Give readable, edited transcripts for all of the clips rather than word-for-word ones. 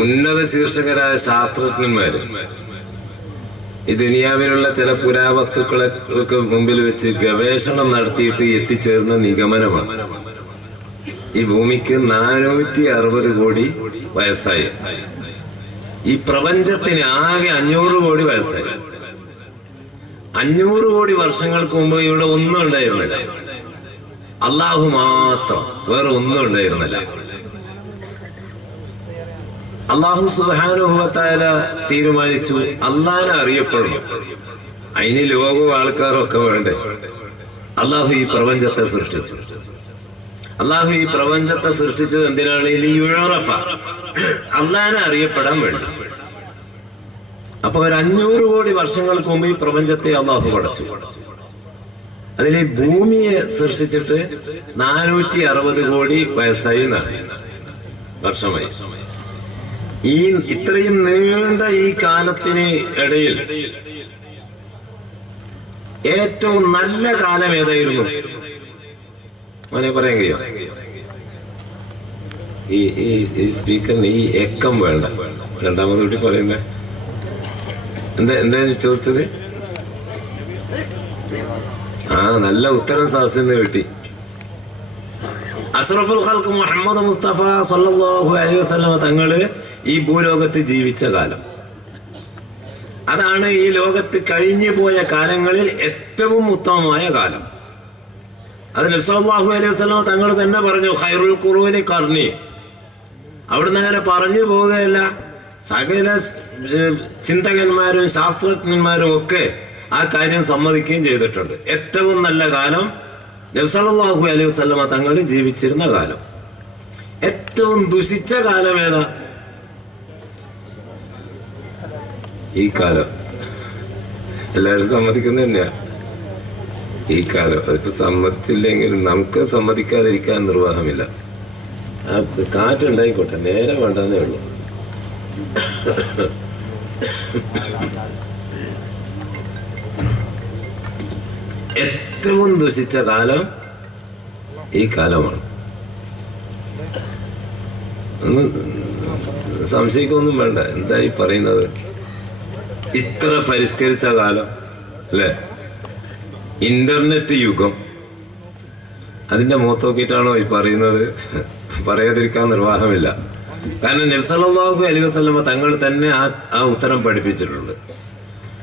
ഉന്നത ശീർഷകരായ ശാസ്ത്രജ്ഞന്മാര് ഈ ദുനിയാവിലുള്ള ചില പുരാവസ്തുക്കളൊക്കെ മുമ്പിൽ വെച്ച് ഗവേഷണം നടത്തിയിട്ട് എത്തിച്ചേർന്ന നിഗമനമാണ് ഈ ഭൂമിക്ക് 460 കോടി വയസ്സായി. ഈ പ്രപഞ്ചത്തിന് ആകെ 500 കോടി വയസ്സായി. 500 കോടി വർഷങ്ങൾക്ക് മുമ്പ് ഇവിടെ ഒന്നും ഉണ്ടായിരുന്നില്ല. അള്ളാഹു മാത്രം, വേറെ ഒന്നും ഉണ്ടായിരുന്നില്ല. അള്ളാഹു സുബ്ഹാനഹു വ തആല തീരുമാനിച്ചു അള്ളാഹനെ അറിയപ്പെടണം. അതിന് ലോകവും ആൾക്കാരും ഒക്കെ വേണ്ടേ. അള്ളാഹു ഈ പ്രപഞ്ചത്തെ സൃഷ്ടിച്ചു. അള്ളാഹു ഈ പ്രപഞ്ചത്തെ സൃഷ്ടിച്ചത് എന്തിനാണ്? അള്ളാഹനെ അറിയപ്പെടാൻ വേണ്ടി. അപ്പൊ ഒരു 500 കോടി വർഷങ്ങൾക്ക് മുമ്പ് ഈ പ്രപഞ്ചത്തെ അള്ളാഹു പടച്ചു. അതിൽ ഈ ഭൂമിയെ സൃഷ്ടിച്ചിട്ട് 460 കോടി വയസ്സായി വർഷമായി. ഈ ഇത്രയും നീണ്ട ഈ കാലത്തിന് ഇടയിൽ ഏറ്റവും നല്ല കാലം ഏതായിരുന്നു? മോനെ പറയാൻ കഴിയോ? ഈ സ്പീക്കറിന് ഈ എക്കം വേണ്ട. രണ്ടാമത് കൂട്ടി പറയുന്നേ എന്താ ചോദിച്ചത്? നല്ല ഉത്തരം സാധിച്ചെന്ന് കിട്ടി. അഷ്റഫുൽ ഖൽഖ് മുഹമ്മദ് മുസ്തഫ സല്ലല്ലാഹു അലൈഹി വസല്ലം തങ്ങള് ഈ ഭൂലോകത്ത് ജീവിച്ച കാലം, അതാണ് ഈ ലോകത്ത് കഴിഞ്ഞു പോയ കാലങ്ങളിൽ ഏറ്റവും ഉത്തമമായ കാലം. അത് നബി സല്ലല്ലാഹു അലൈഹി വസല്ലം തങ്ങൾ തന്നെ പറഞ്ഞു, ഖൈറുൽ ഖുറൂനി ഖർനി. അവിടുന്ന് അങ്ങനെ പറഞ്ഞു പോവുകയല്ല, സകല ചിന്തകന്മാരും ശാസ്ത്രജ്ഞന്മാരും ഒക്കെ ആ കാര്യം സമ്മതിക്കുകയും ചെയ്തിട്ടുണ്ട്. ഏറ്റവും നല്ല കാലം നബി സല്ലല്ലാഹു അലൈഹി വസല്ലം തങ്ങൾ ജീവിച്ചിരുന്ന കാലം. ഏറ്റവും ദുഷിച്ച കാലം ഏതാ? ഈ കാലം. എല്ലാവരും സമ്മതിക്കുന്ന തന്നെയാ ഈ കാലം. അതിപ്പോ സമ്മതിച്ചില്ലെങ്കിലും നമുക്ക് സമ്മതിക്കാതിരിക്കാൻ നിർവാഹമില്ല. കാറ്റുണ്ടായിക്കോട്ടെ, നേരെ വേണ്ടെന്നേ ഉള്ളൂ. ഏറ്റവും ദുഷിച്ച കാലം ഈ കാലമാണ്. ഒന്ന് സംശയിക്കൊന്നും വേണ്ട. എന്തായി പറയുന്നത്? ഇത്ര പരിഷ്കരിച്ച കാലം അല്ലെ? ഇന്റർനെറ്റ് യുഗം. അതിന്റെ മുഖത്ത് നോക്കിയിട്ടാണോ ഈ പറയുന്നത്? പറയാതിരിക്കാൻ നിർവാഹമില്ല. കാരണം നബി സല്ലല്ലാഹു അലൈഹി വസല്ലം തങ്ങൾ തന്നെ ആ ഉത്തരം പഠിപ്പിച്ചിട്ടുണ്ട്.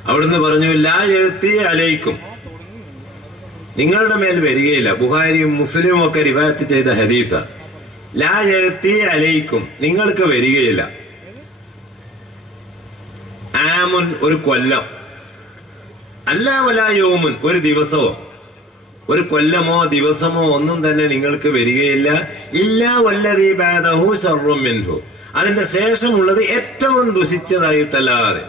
അവിടുന്ന് പറഞ്ഞു, ലാ യഅതി അലൈക്കും, നിങ്ങളുടെ മേൽ വരികയില്ല. ബുഖാരിയും മുസ്ലിമും ഒക്കെ റിവായത്ത് ചെയ്ത ഹദീസാണ്. ലാ യഅതി അലൈക്കും, നിങ്ങൾക്ക് വരികയില്ല. ആമുൻ, ഒരു കൊല്ലം. അല്ലാ വലാ യൗമുൻ, ഒരു ദിവസമോ ഒരു കൊല്ലമോ ദിവസമോ ഒന്നും തന്നെ നിങ്ങൾക്ക് വരികയില്ല. ഇല്ലാ വല്ലദീ ബഅദഹു ശർറും മിൻഹു, അതിന്റെ ശേഷമുള്ളത് ഏറ്റവും ദുഷിച്ചതായിട്ടല്ലാതെ.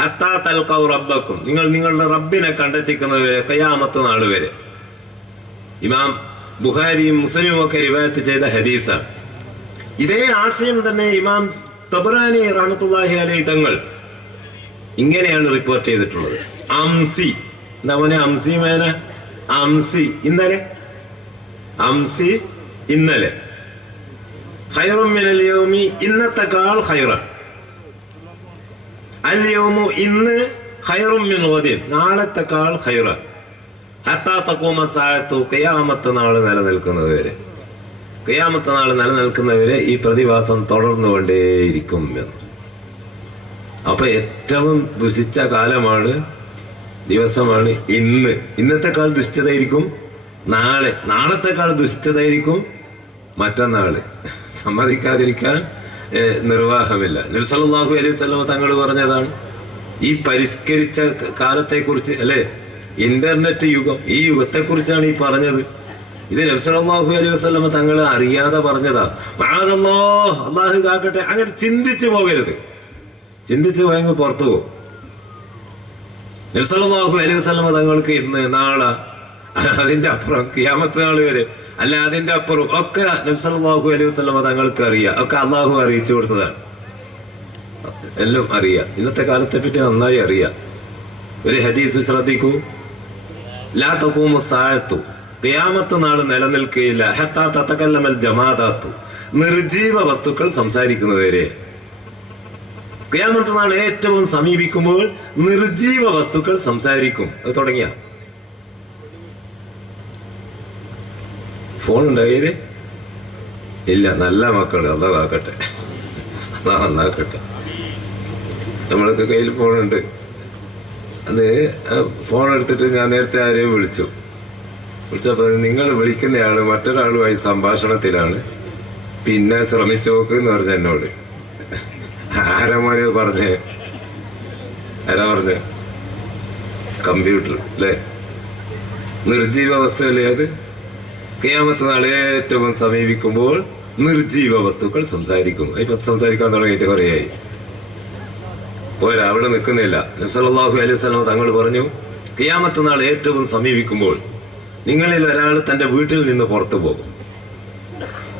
ഹത്താ തൽഖൗ റബ്ബക്കും, നിങ്ങൾ നിങ്ങളുടെ റബ്ബിനെ കണ്ടെത്തിക്കുന്നത് ഖിയാമത്ത് നാൾ വരെ. ഇമാം ബുഖാരിയും മുസ്ലിമും ഒക്കെ റിവായത്ത് ചെയ്ത ഹദീസാണ്. ഇതേ ആശയം തന്നെ ഇമാം തബറാനി റഹ്മത്തുള്ളാഹി അലൈഹി തങ്ങൾ ഇങ്ങനെയാണ് റിപ്പോർട്ട് ചെയ്തിട്ടുള്ളത്. അംസി, എന്താ മോനെ അംസി മേന? അംസി, ഇന്നലെ. അംസി, ഇന്നലെ. ഖൈറും മിനൽ യൗമി, ഇന്നത്തെക്കാൾ ഖൈറാണ്. അൽ യൗമു, ഇന്ന്. ഖൈറും മിൻ ഗദിൻ, നാളത്തെക്കാൾ ഖൈറാണ്. ഹത്താ തഖൂമ സഅതു, ഖിയാമത്ത് നാൾ നിലനിൽക്കുന്നത് വരെ. ഖിയാമത്ത് നാൾ നിലനിൽക്കുന്നവരെ ഈ പ്രതിഭാസം തുടർന്നുകൊണ്ടേയിരിക്കും എന്ന്. അപ്പൊ ഏറ്റവും ദുഷിച്ച കാലമാണ്, ദിവസമാണ് ഇന്ന്. ഇന്നത്തെക്കാൾ ദുഷിച്ചതായിരിക്കും നാളെ, നാളത്തെക്കാൾ ദുഷിച്ചതായിരിക്കും മറ്റന്നാള്. സമ്മതിക്കാതിരിക്കാൻ നിർവാഹമില്ല. നബി സല്ലല്ലാഹു അലൈഹി വസല്ലം തങ്ങൾ പറഞ്ഞതാണ് ഈ പരിഷ്കരിച്ച കാലത്തെ കുറിച്ച് അല്ലെ? ഇന്റർനെറ്റ് യുഗം, ഈ യുഗത്തെ കുറിച്ചാണ് ഈ പറഞ്ഞത്. ഇത് നബി സല്ലല്ലാഹു അലൈഹി വസല്ലം തങ്ങൾ അറിയാതെ പറഞ്ഞതാ. മഅദല്ലാഹ്, അല്ലാഹു കാക്കട്ടെ. അങ്ങനെ ചിന്തിച്ചു പോകരുത്. ചിന്തിച്ചു പോയെങ്കിൽ പുറത്തു പോകും. നബി സല്ലല്ലാഹു അലൈഹി വസല്ലം തങ്ങൾക്ക് ഇന്ന്, നാളെ, അതിന്റെ അപ്പുറം ഖിയാമത്ത് നാൾ വരെ, അല്ല അതിന്റെ അപ്പുറം ഒക്കെ നബി സല്ലല്ലാഹു അലൈഹി വസല്ലം തങ്ങൾക്ക് അറിയാം. ഒക്കെ അള്ളാഹു അറിയിച്ചു കൊടുത്തതാണ്. എല്ലാം അറിയാം. ഇന്നത്തെ കാലത്തെ പറ്റി നന്നായി അറിയാം. ഒരു ഹദീസ് ശ്രദ്ധിക്കൂ. ലാ തഖൂമു സാഅത്തു, ഖിയാമത്ത് നാൾ നിലനിൽക്കുകയില്ല. ഹത്താ തതകല്ലമൽ ജമാദാത്തു, നിർജീവ വസ്തുക്കൾ സംസാരിക്കുന്നതുവരെ. ഖിയാമത്ത് നാൾ ഏറ്റവും സമീപിക്കുമ്പോൾ നിർജീവ വസ്തുക്കൾ സംസാരിക്കും. അത് തുടങ്ങിയ ഫോൺ ഉണ്ടായത് ഇല്ല. നല്ല മക്കൾ അതാക്കട്ടെ, നന്നാക്കട്ടെ. നമ്മളൊക്കെ കയ്യിൽ ഫോണുണ്ട്. അത് ഫോൺ എടുത്തിട്ട് ഞാൻ നേരത്തെ ആരെയും വിളിച്ചപ്പോൾ നിങ്ങൾ വിളിക്കുന്നയാള് മറ്റൊരാളുമായി സംഭാഷണത്തിലാണ്, പിന്നെ ശ്രമിച്ചു നോക്ക് എന്ന് പറഞ്ഞ എന്നോട്. ആരാ പറഞ്ഞേ? കമ്പ്യൂട്ടർ അല്ലേ? നിർജീവ വസ്തു അല്ലേ അത്? ഖിയാമത്ത് നാൾ ഏറ്റവും സമീപിക്കുമ്പോൾ നിർജീവ വസ്തുക്കൾ സംസാരിക്കും. ഇപ്പൊ സംസാരിക്കാൻ തുടങ്ങിയിട്ട് കുറേയായി. പോരാ, അവിടെ നിൽക്കുന്നില്ല. നബി സല്ലല്ലാഹു അലൈഹി വസല്ലം തങ്ങൾ പറഞ്ഞു, ഖിയാമത്ത് നാൾ ഏറ്റവും സമീപിക്കുമ്പോൾ നിങ്ങളിൽ ഒരാൾ തന്റെ വീട്ടിൽ നിന്ന് പുറത്തു പോകും.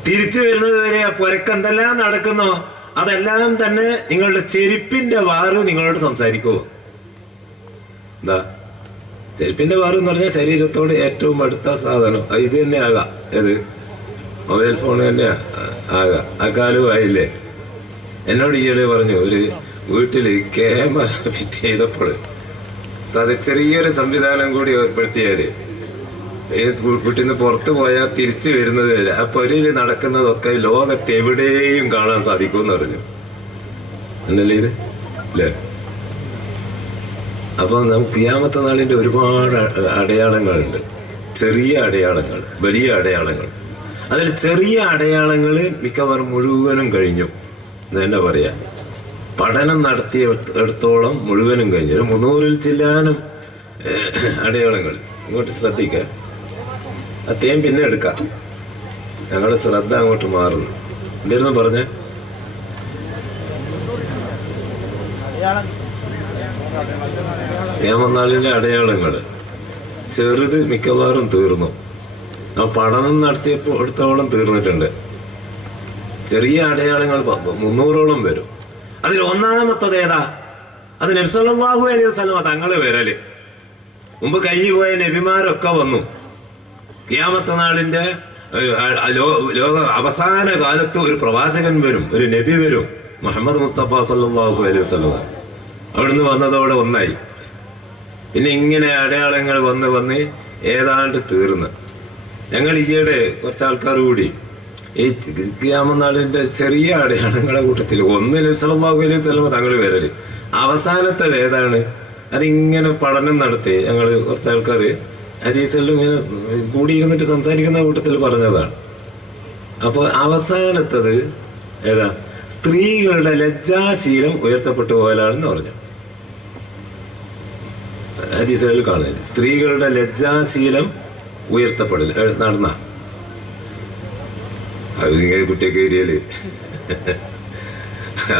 തിരിച്ചു വരുന്നത് വരെ പുരക്കെന്തെല്ലാം നടക്കുന്നോ അതെല്ലാം തന്നെ നിങ്ങളുടെ ചെരുപ്പിന്റെ വാറ് നിങ്ങളോട് സംസാരിക്കുമോ? എന്താ ചെരുപ്പിന്റെ വാറ് എന്ന് പറഞ്ഞാൽ ശരീരത്തോട് ഏറ്റവും അടുത്ത സാധനം ഇത് തന്നെ ആകാം. ഏത്? മൊബൈൽ ഫോൺ തന്നെ ആകാം. അക്കാലവും ആയില്ലേ? എന്നോട് ഈയിടെ പറഞ്ഞു, ഒരു വീട്ടില് ക്യാമറ ഫിറ്റ് ചെയ്തപ്പോൾ അത് ചെറിയൊരു സംവിധാനം കൂടി ഏർപ്പെടുത്തിയാല് വീട്ടിൽ നിന്ന് പുറത്തു പോയാൽ തിരിച്ചു വരുന്നത് വരെ ആ പൊരയിൽ നടക്കുന്നതൊക്കെ ലോകത്ത് എവിടെയും കാണാൻ സാധിക്കുമെന്ന് പറഞ്ഞു. എന്നല്ലേ ഇത് അല്ലേ? അപ്പൊ നമുക്ക് ഖിയാമത്ത് നാളിന്റെ ഒരുപാട് അടയാളങ്ങളുണ്ട്. ചെറിയ അടയാളങ്ങൾ, വലിയ അടയാളങ്ങൾ. അതിൽ ചെറിയ അടയാളങ്ങള് മിക്കവാറും മുഴുവനും കഴിഞ്ഞു എന്ന് തന്നെ പറയാം. പഠനം നടത്തിയെടുത്തോളം മുഴുവനും കഴിഞ്ഞു. ഒരു 300-ൽ ചില്ലാനും അടയാളങ്ങൾ. ഇങ്ങോട്ട് ശ്രദ്ധിക്കാം. അത്യം പിന്നെ എടുക്കാം. ഞങ്ങളുടെ ശ്രദ്ധ അങ്ങോട്ട് മാറുന്നു. എന്തായിരുന്നു പറഞ്ഞ? ഖിയാമത്ത് അടയാളങ്ങൾ ചെറുത് മിക്കവാറും തീർന്നു. ആ പഠനം നടത്തിയപ്പോൾ എടുത്തോളം തീർന്നിട്ടുണ്ട്. ചെറിയ അടയാളങ്ങൾ 300ഓളം വരും. അതിൽ ഒന്നാമത്തത് ഏതാ? അത് നബി സല്ലല്ലാഹു അലൈഹി വസല്ലം തങ്ങള് വരല്. മുമ്പ് കഴിഞ്ഞുപോയ നബിമാരൊക്കെ വന്നു. ഖിയാമത്ത് നാളിന്റെ ലോക അവസാന കാലത്ത് ഒരു പ്രവാചകൻ വരും, ഒരു നബി വരും, മുഹമ്മദ് മുസ്തഫ സല്ലല്ലാഹു അലൈഹി വസല്ലം. അവിടുന്ന് വന്നതോടെ ഒന്നായി. പിന്നെ ഇങ്ങനെ അടയാളങ്ങൾ വന്ന് ഏതാണ്ട് തീർന്ന്. ഞങ്ങൾ ഈയിടെ കുറച്ച് ആൾക്കാർ കൂടി ഈ ഖിയാമത്ത് നാളിന്റെ ചെറിയ അടയാളങ്ങളുടെ കൂട്ടത്തിൽ ഒന്ന് നബി സല്ലല്ലാഹു അലൈഹി വസല്ലം തങ്ങൾ വരല്. അവസാനത്തത് ഏതാണ്? അതിങ്ങനെ പഠനം നടത്തി ഞങ്ങൾ കുറച്ച് ആൾക്കാർ ഹദീസിലും ഇങ്ങനെ കൂടിയിരുന്നിട്ട് സംസാരിക്കുന്ന കൂട്ടത്തിൽ പറഞ്ഞതാണ്. അപ്പൊ അവസാനത്തത് ഏതാ? സ്ത്രീകളുടെ ലജ്ജാശീലം ഉയർത്തപ്പെട്ടു പോയാലാണെന്ന് പറഞ്ഞു. ഹദീസുകളിൽ കാണുന്നില്ല. സ്ത്രീകളുടെ ലജ്ജാശീലം ഉയർത്തപ്പെടൽ നടന്ന അത് ഇങ്ങനെ കുട്ടിയൊക്കെ ഏരിയയില്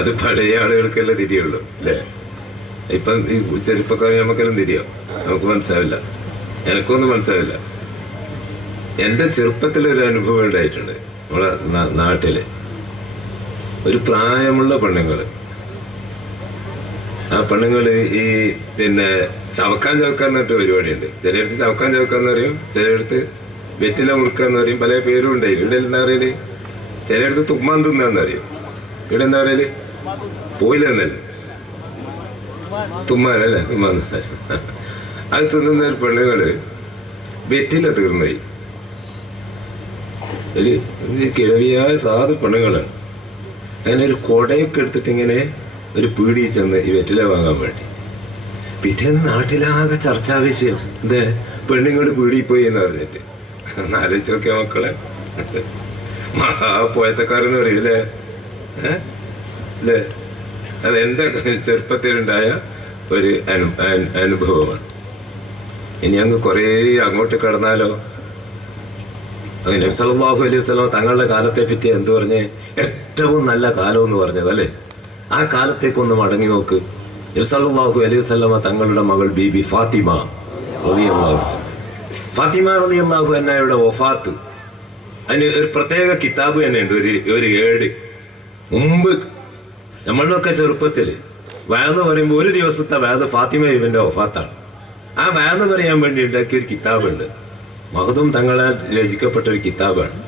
അത് പഴയ ആളുകൾക്കെല്ലാം തിരിയുള്ളൂ അല്ലേ? ഇപ്പം ഈ ചെറുപ്പക്കാർ നമുക്കെല്ലാം തിരിയോ? നമുക്ക് മനസ്സിലാവില്ല. എനിക്കൊന്നും മനസ്സിലാവില്ല. എന്റെ ചെറുപ്പത്തിലൊരു അനുഭവം ഉണ്ടായിട്ടുണ്ട്. നമ്മളെ നാട്ടില് ഒരു പ്രായമുള്ള പെണ്ണുങ്ങള്, ആ പെണ്ണുങ്ങള് ഈ പിന്നെ ചവക്കാൻ എന്നിട്ട് പരിപാടിയുണ്ട്. ചിലയിടത്ത് ചവക്കാൻ എന്ന് പറയും, ചിലയിടത്ത് വെറ്റില മുറുക്കാന്ന് പറയും, പല പേരും ഉണ്ടായി. ഇവിടെ എന്താ പറയല്? ചിലയിടത്ത് തുമ്മാൻ തിന്നാന്ന് പറയും. ഇവിടെ എന്താ പറയല്? പോയില്ലെന്നല്ലേ, തുമ്മാനല്ലേ, തുമ്മാൻ. അത് തിന്നുന്ന ഒരു പെണ്ണുങ്ങള് വെറ്റില തീർന്നായി. ഒരു കിഴവിയായ സാധു പെണ്ണുങ്ങളാണ്. അങ്ങനെ ഒരു കൊടയൊക്കെ എടുത്തിട്ട് ഇങ്ങനെ ഒരു പീടി ചെന്ന് ഈ വെറ്റില വാങ്ങാൻ വേണ്ടി. പിറ്റേന്ന് നാട്ടിലാകെ ചർച്ചാ വിഷയം. എന്തേ പെണ്ണുങ്ങൾ പീടിയിൽ പോയി എന്ന് പറഞ്ഞിട്ട്. ആലോചിച്ച് നോക്കിയ മക്കളെ, മഹാപോയത്തക്കാരെന്ന് പറയൂല്ലേ? അല്ലേ? അത് എന്റെ ചെറുപ്പത്തിലുണ്ടായ ഒരു അനുഭവമാണ്. ഇനി അങ്ങ് കുറേ അങ്ങോട്ട് കടന്നാലോ? നബി സല്ലല്ലാഹു അലൈഹി വസല്ലം തങ്ങളുടെ കാലത്തെ പറ്റി എന്ത് പറഞ്ഞേ? ഏറ്റവും നല്ല കാലം എന്ന് പറഞ്ഞത് അല്ലേ? ആ കാലത്തേക്കൊന്ന് മടങ്ങി നോക്ക്. നബി സല്ലല്ലാഹു അലൈഹി വസല്ലം തങ്ങളുടെ മകൾ ബീബി ഫാത്തിമ റളിയല്ലാഹു അൻഹയുടെ വഫാത്ത്, അതിന് ഒരു പ്രത്യേക കിതാബ് തന്നെ ഉണ്ട്, ഒരു ഏട്. മുമ്പ് നമ്മളൊക്കെ ചെറുപ്പത്തില് വയന്ന് പറയുമ്പോൾ ഒരു ദിവസത്തെ വയന്ന് ഫാത്തിമ ഇവന്റെ വഫാത്താണ്. ആ വയന്ന് പറയാൻ വേണ്ടി ഉണ്ടാക്കിയ ഒരു കിതാബുണ്ട്. മഹദൂം തങ്ങളാൽ രചിക്കപ്പെട്ട ഒരു കിതാബാണ്.